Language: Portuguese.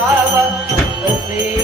passava, você